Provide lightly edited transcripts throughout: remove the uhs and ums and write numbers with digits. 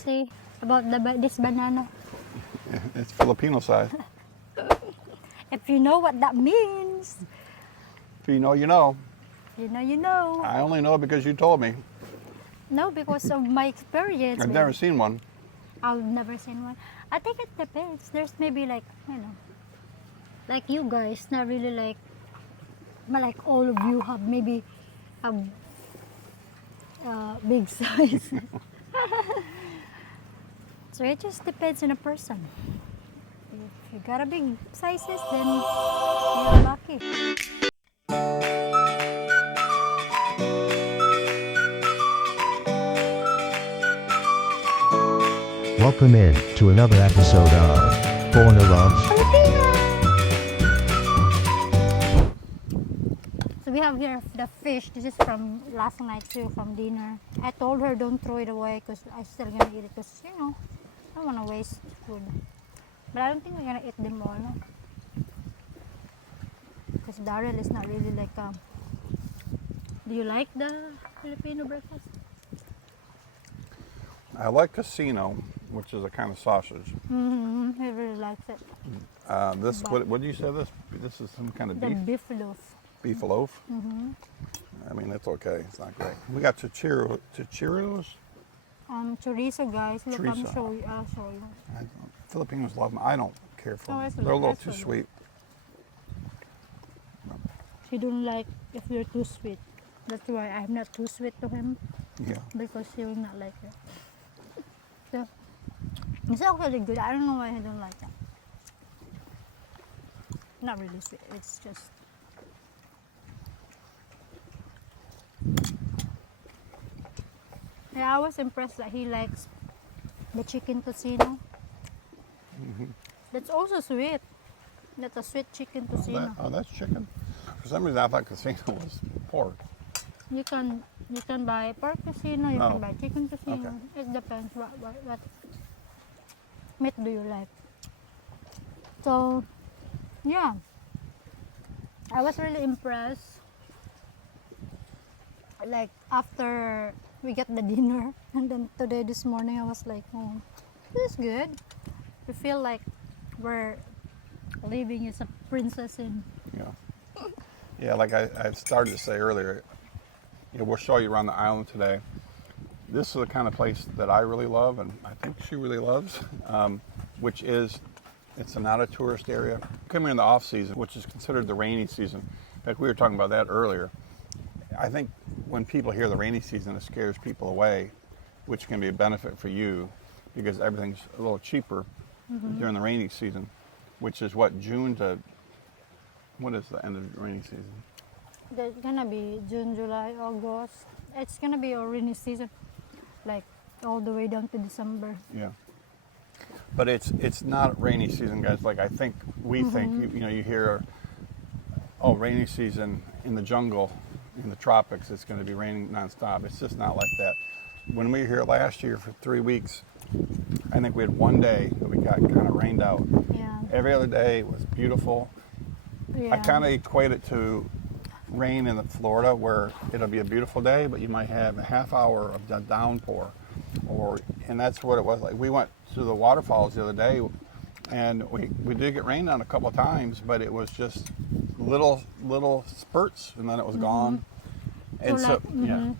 say about this banana? It's Filipino-sized. If you know what that means. If you know, you know. You know, you know. I only know because you told me. No, because of my experience. I've never seen one. I've never seen one. I think it depends. There's maybe like, you know, like you guys, not really like all of you have maybe a big size. So it just depends on a person. If you got a big sizes, then you're lucky. Welcome in to another episode of Corner of Filipina. So we have here the fish. This is from last night too, from dinner. I told her don't throw it away because I'm still gonna eat it because, you know, I don't want to waste food. But I don't think we're gonna eat them all. No? Because Darryl is not really like do you like the Filipino breakfast? I like casino, which is a kind of sausage. Mm-hmm. He really likes it. This, what did you say this? This is some kind of The beef? beef loaf. Beef loaf? Mm-hmm. I mean, it's okay. It's not great. We got churros. Chorizo, guys. Look, Chorizo. I'll show you. Filipinos love them. I don't care for Oh, them. it's They're a little that's too good. sweet. He don't like if you're too sweet. That's why I'm not too sweet to him, Yeah. because he will not like it. So it's actually good. I don't know why he don't like it. Not really sweet. It's just yeah. I was impressed that he likes the chicken tocino. That's also sweet. That's a sweet chicken tocino. That's chicken. For some reason, I thought casino was pork. You can buy pork tocino, you Oh. can buy chicken tocino. Okay. It depends what meat do you like. So yeah, I was really impressed. Like after we get the dinner, and then today this morning I was like, oh, this is good. We feel like we're living as a princess in. Yeah. Yeah, like I started to say earlier, we'll show you around the island today. This is the kind of place that I really love, and I think she really loves, which is, it's not a tourist area. Come here in the off season, which is considered the rainy season. In fact, we were talking about that earlier. I think when people hear the rainy season, it scares people away, which can be a benefit for you because everything's a little cheaper during the rainy season, which is what, June to, what is the end of the rainy season? There's gonna be June, July, August. It's gonna be a rainy season, like all the way down to December. Yeah. But it's not rainy season, guys. Like I think we think, you hear, oh, rainy season in the jungle, in the tropics, it's going to be raining nonstop. It's just not like that. When we were here last year for 3 weeks, I think we had one day that we got kind of rained out. Yeah. Every other day was beautiful. Yeah. I kind of equate it to rain in Florida, where it'll be a beautiful day, but you might have a half hour of the downpour, and that's what it was like. We went to the waterfalls the other day, and we did get rained on a couple of times, but it was just little spurts, and then it was gone. And So, yeah.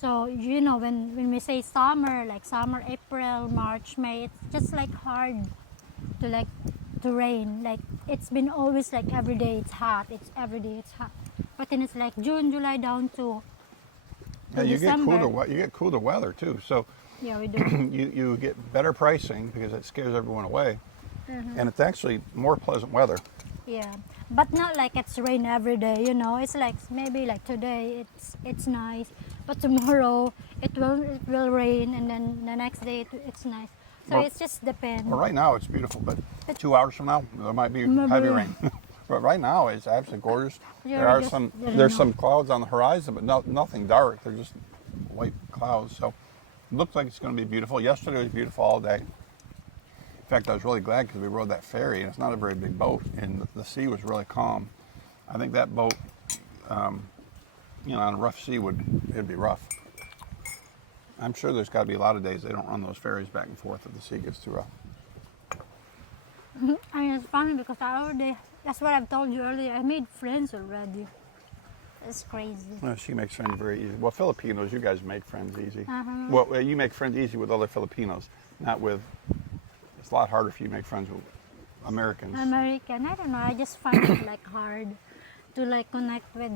So when we say summer, like summer, April, March, May, it's just like hard to rain. Like it's been always like every day it's hot. It's every day it's hot. But then it's like June, July down to You December. get cooler weather too. So Yeah, we do. you get better pricing because it scares everyone away, and it's actually more pleasant weather. Yeah, but not like it's rain every day. It's like maybe like today it's nice, but tomorrow it will rain, and then the next day it's nice. So Well- it just depends. Well, right now it's beautiful, but 2 hours from now there might be heavy rain. But right now it's absolutely gorgeous. Yeah, There's some clouds on the horizon, but nothing dark. They're just white clouds. So it looks like it's going to be beautiful. Yesterday was beautiful all day. In fact, I was really glad because we rode that ferry, and it's not a very big boat, and the sea was really calm. I think that boat, on a rough sea it'd be rough. I'm sure there's got to be a lot of days they don't run those ferries back and forth if the sea gets too rough. I mean, it's funny because I already, that's what I've told you earlier, I made friends already. It's crazy. Well, she makes friends very easy. Well, Filipinos, you guys make friends easy. Uh-huh. Well, you make friends easy with other Filipinos, not with. It's a lot harder for you to make friends with Americans. American, I don't know, I just find it like hard to like connect with.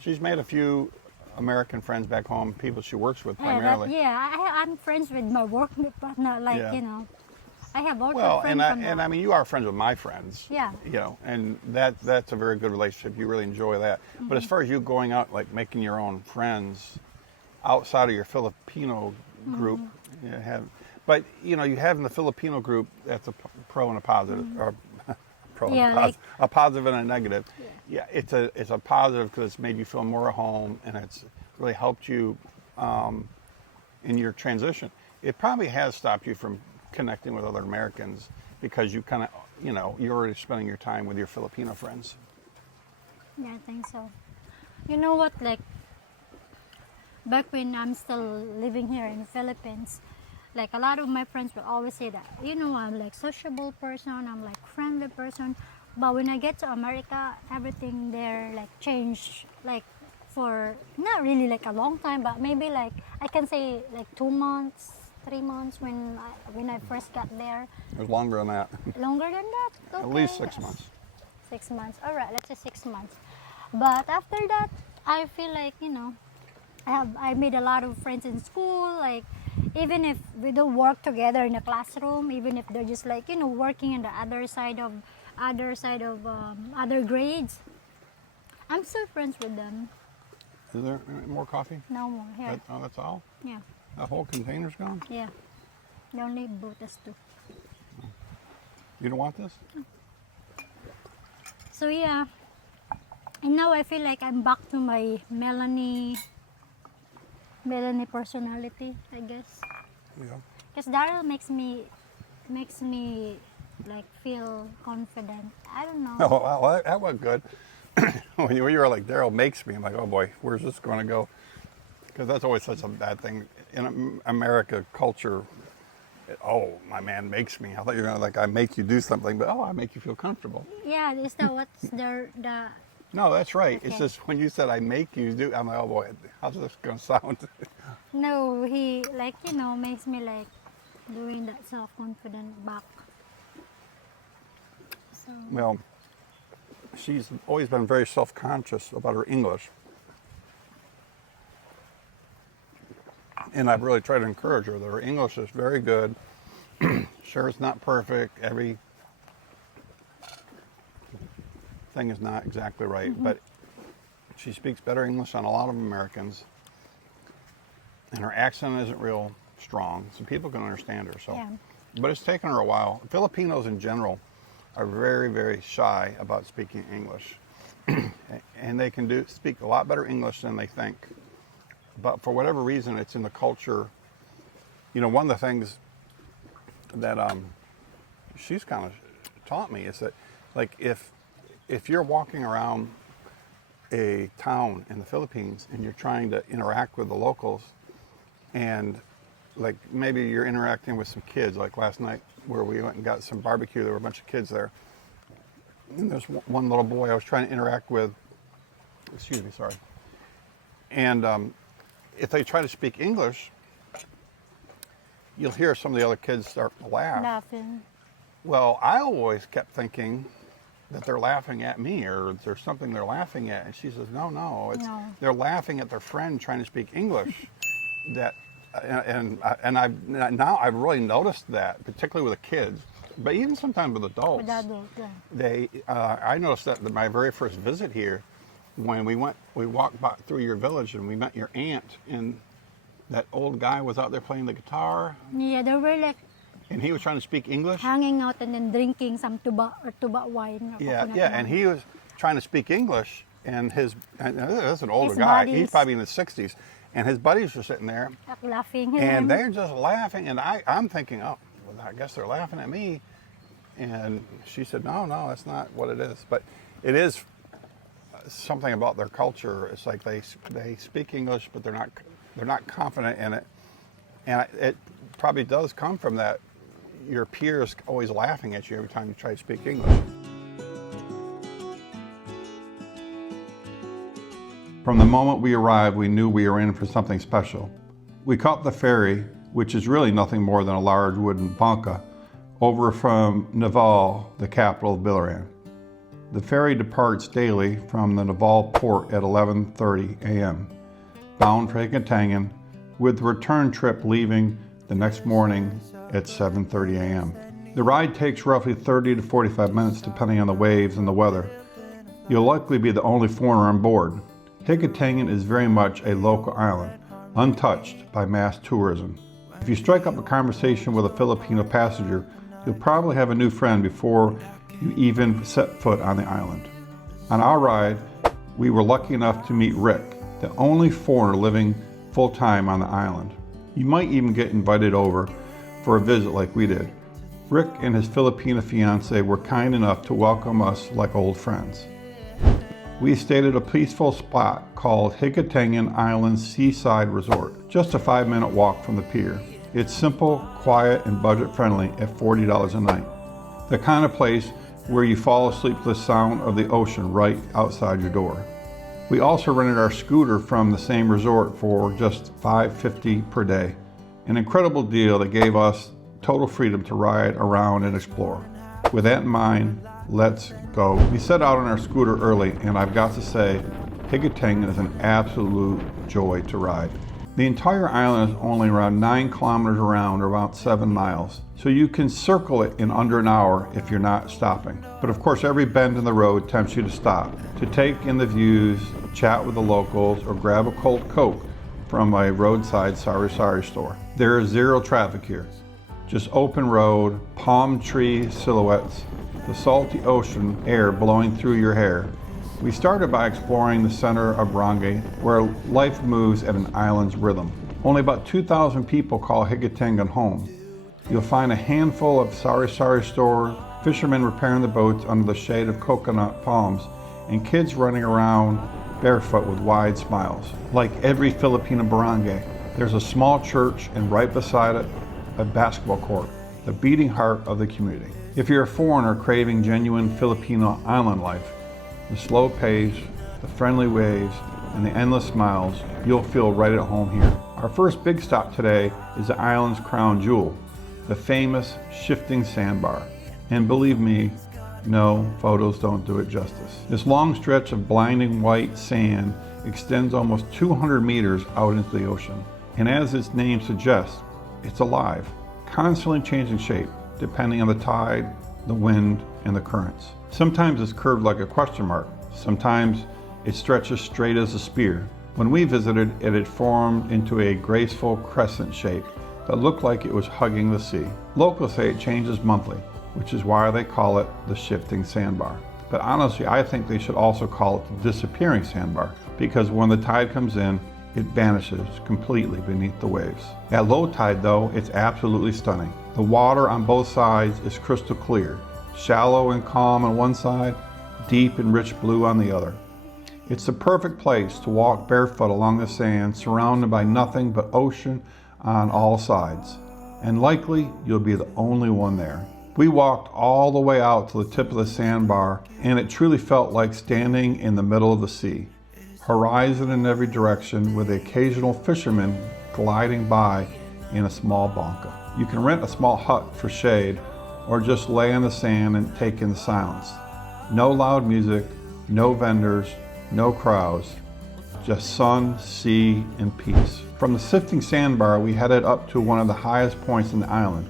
She's made a few American friends back home, people she works with Yeah, primarily. I'm friends with my work, but not like, Yeah. you know, I have also Well, friends and I mean, you are friends with my friends. Yeah. You know, and that's a very good relationship. You really enjoy that. But as far as you going out, like making your own friends outside of your Filipino group, you have. But you know, you have in the Filipino group, that's a pro and a positive, or pro Yeah, and like- a positive and a negative. Yeah, it's a positive because it's made you feel more at home, and it's really helped you in your transition. It probably has stopped you from connecting with other Americans because you kind of, you know, you're already spending your time with your Filipino friends. Yeah, I think so. You know what, like, back when I'm still living here in the Philippines, like a lot of my friends will always say that, you know, I'm like sociable person, I'm like friendly person. But when I get to America, everything there like changed, like for not really like a long time, but maybe like I can say like 2 months, 3 months when I first got there. It was longer than that, Longer than that? at least Okay. 6 months. 6 months. All right, let's say 6 months. But after that, I feel like, you know, I made a lot of friends in school. Like, even if we don't work together in the classroom, even if they're just like, you know, working in the other side of other grades, I'm still friends with them. Is there more coffee? No more here. That's all? Yeah, That whole container's gone? yeah. They only bought us two. You don't want this? So yeah, and now I feel like I'm back to my Melanie personality, I guess. Yeah. Because Darryl makes me like feel confident. I don't know. Oh, wow, that was good. When you were like, Darryl makes me, I'm like, oh boy, where's this going to go? Because that's always such a bad thing. In America culture, oh, my man makes me. I thought you were going to like, I make you do something, but oh, I make you feel comfortable. Yeah, is that what's the No, that's right. It's Okay. just when you said I make you do, I'm like, oh boy, how's this going to sound? no, he like, you know, makes me like doing that self-confident back. So Well, she's always been very self-conscious about her English. And I've really tried to encourage her that her English is very good. Sure, it's not perfect. Every thing is not exactly right, but she speaks better English than a lot of Americans. And her accent isn't real strong, so people can understand her. So, Yeah. But it's taken her a while. Filipinos in general are very, very shy about speaking English, and they can speak a lot better English than they think. But for whatever reason, it's in the culture. You know, one of the things that she's kind of taught me is that, like, if you're walking around a town in the Philippines and you're trying to interact with the locals, and like maybe you're interacting with some kids, like last night where we went and got some barbecue, there were a bunch of kids there, and there's one little boy I was trying to interact with, excuse me, sorry, and if they try to speak English, you'll hear some of the other kids start to laugh. laughing. Well, I always kept thinking that they're laughing at me, or there's something they're laughing at. And she says, no, it's No. they're laughing at their friend trying to speak English. That, and I've really noticed that, particularly with the kids, but even sometimes with adults. With adult, yeah. I noticed that my very first visit here, when we walked by through your village and we met your aunt, and that old guy was out there playing the guitar, Yeah, they were like and he was trying to speak English. hanging out and then drinking some tuba wine. Or Yeah, coconut yeah, wine. and he was trying to speak English, and that's an older His guy. He's buddies. probably in his 60s, and his buddies were sitting there, Like laughing at and him. they're just laughing, and I'm thinking, oh, well, I guess they're laughing at me, and she said, no, that's not what it is, but it is something about their culture. It's like they speak English, but they're they're not confident in it. And it probably does come from that, your peers always laughing at you every time you try to speak English. From the moment we arrived, we knew we were in for something special. We caught the ferry, which is really nothing more than a large wooden banca, over from Naval, the capital of Biliran. The ferry departs daily from the Naval port at 11:30 a.m., bound for Higatangan, with the return trip leaving the next morning at 7:30 a.m. The ride takes roughly 30 to 45 minutes depending on the waves and the weather. You'll likely be the only foreigner on board. Higatangan is very much a local island, untouched by mass tourism. If you strike up a conversation with a Filipino passenger, you'll probably have a new friend before you even set foot on the island. On our ride, we were lucky enough to meet Rick, the only foreigner living full-time on the island. You might even get invited over for a visit like we did. Rick and his Filipina fiancée were kind enough to welcome us like old friends. We stayed at a peaceful spot called Higatangan Island Seaside Resort, just a 5-minute walk from the pier. It's simple, quiet, and budget-friendly at $40 a night. The kind of place where you fall asleep to the sound of the ocean right outside your door. We also rented our scooter from the same resort for just $5.50 per day. An incredible deal that gave us total freedom to ride around and explore. With that in mind, let's go. We set out on our scooter early, and I've got to say, Higatangan is an absolute joy to ride. The entire island is only around 9 kilometers around, or about 7 miles. So you can circle it in under an hour if you're not stopping. But of course, every bend in the road tempts you to stop, to take in the views, chat with the locals, or grab a cold Coke from a roadside sari-sari store. There is zero traffic here. Just open road, palm tree silhouettes, the salty ocean air blowing through your hair. We started by exploring the center of Barangay, where life moves at an island's rhythm. Only about 2,000 people call Higatangan home. You'll find a handful of sari-sari stores, fishermen repairing the boats under the shade of coconut palms, and kids running around barefoot with wide smiles. Like every Filipino barangay, there's a small church, and right beside it, a basketball court, the beating heart of the community. If you're a foreigner craving genuine Filipino island life, the slow pace, the friendly waves, and the endless smiles, you'll feel right at home here. Our first big stop today is the island's crown jewel, the famous shifting sandbar. And believe me, no, photos don't do it justice. This long stretch of blinding white sand extends almost 200 meters out into the ocean. And as its name suggests, it's alive, constantly changing shape, depending on the tide, the wind, and the currents. Sometimes it's curved like a question mark. Sometimes it stretches straight as a spear. When we visited, it had formed into a graceful crescent shape that looked like it was hugging the sea. Locals say it changes monthly, which is why they call it the shifting sandbar. But honestly, I think they should also call it the disappearing sandbar, because when the tide comes in, it vanishes completely beneath the waves. At low tide though, it's absolutely stunning. The water on both sides is crystal clear, shallow and calm on one side, deep and rich blue on the other. It's the perfect place to walk barefoot along the sand, surrounded by nothing but ocean on all sides. And likely, you'll be the only one there. We walked all the way out to the tip of the sandbar, and it truly felt like standing in the middle of the sea. Horizon in every direction, with the occasional fisherman gliding by in a small banca. You can rent a small hut for shade, or just lay on the sand and take in the silence. No loud music, no vendors, no crowds, just sun, sea, and peace. From the shifting sandbar, we headed up to one of the highest points in the island,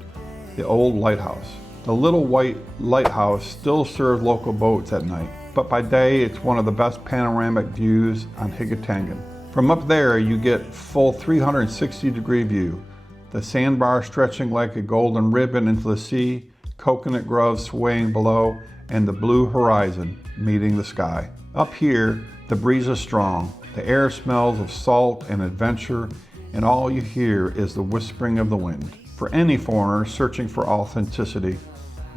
the old lighthouse. The little white lighthouse still serves local boats at night, but by day it's one of the best panoramic views on Higatangan. From up there, you get full 360-degree view, the sandbar stretching like a golden ribbon into the sea, coconut groves swaying below, and the blue horizon meeting the sky. Up here, the breeze is strong, the air smells of salt and adventure, and all you hear is the whispering of the wind. For any foreigner searching for authenticity,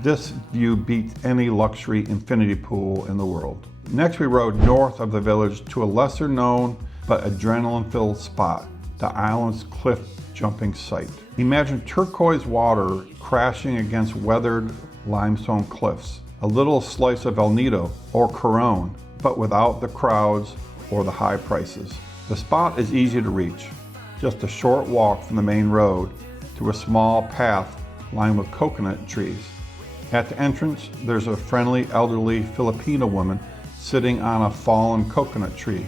this view beats any luxury infinity pool in the world. Next, we rode north of the village to a lesser known but adrenaline-filled spot, the island's cliff jumping site. Imagine turquoise water crashing against weathered limestone cliffs, a little slice of El Nido or Coron, but without the crowds or the high prices. The spot is easy to reach, just a short walk from the main road to a small path lined with coconut trees. At the entrance, there's a friendly elderly Filipino woman sitting on a fallen coconut tree.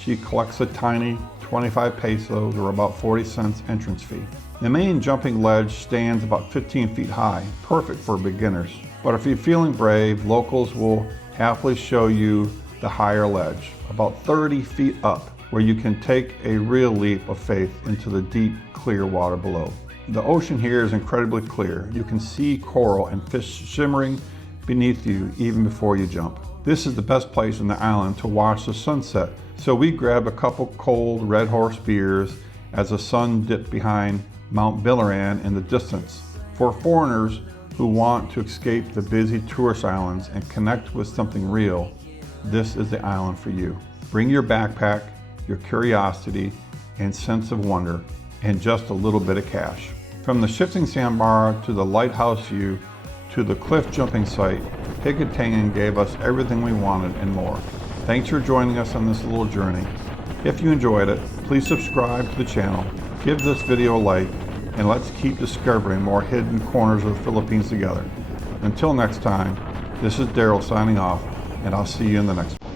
She collects a tiny 25 pesos or about 40 cents entrance fee. The main jumping ledge stands about 15 feet high, perfect for beginners. But if you're feeling brave, locals will happily show you the higher ledge, about 30 feet up, where you can take a real leap of faith into the deep, clear water below. The ocean here is incredibly clear. You can see coral and fish shimmering beneath you even before you jump. This is the best place on the island to watch the sunset, so we grabbed a couple cold Red Horse beers as the sun dipped behind Mount Biliran in the distance. For foreigners who want to escape the busy tourist islands and connect with something real, this is the island for you. Bring your backpack, your curiosity, and sense of wonder, and just a little bit of cash. From the shifting sandbar to the lighthouse view to the cliff jumping site, Higatangan gave us everything we wanted and more. Thanks for joining us on this little journey. If you enjoyed it, please subscribe to the channel, give this video a like, and let's keep discovering more hidden corners of the Philippines together. Until next time, this is Darryl signing off, and I'll see you in the next one.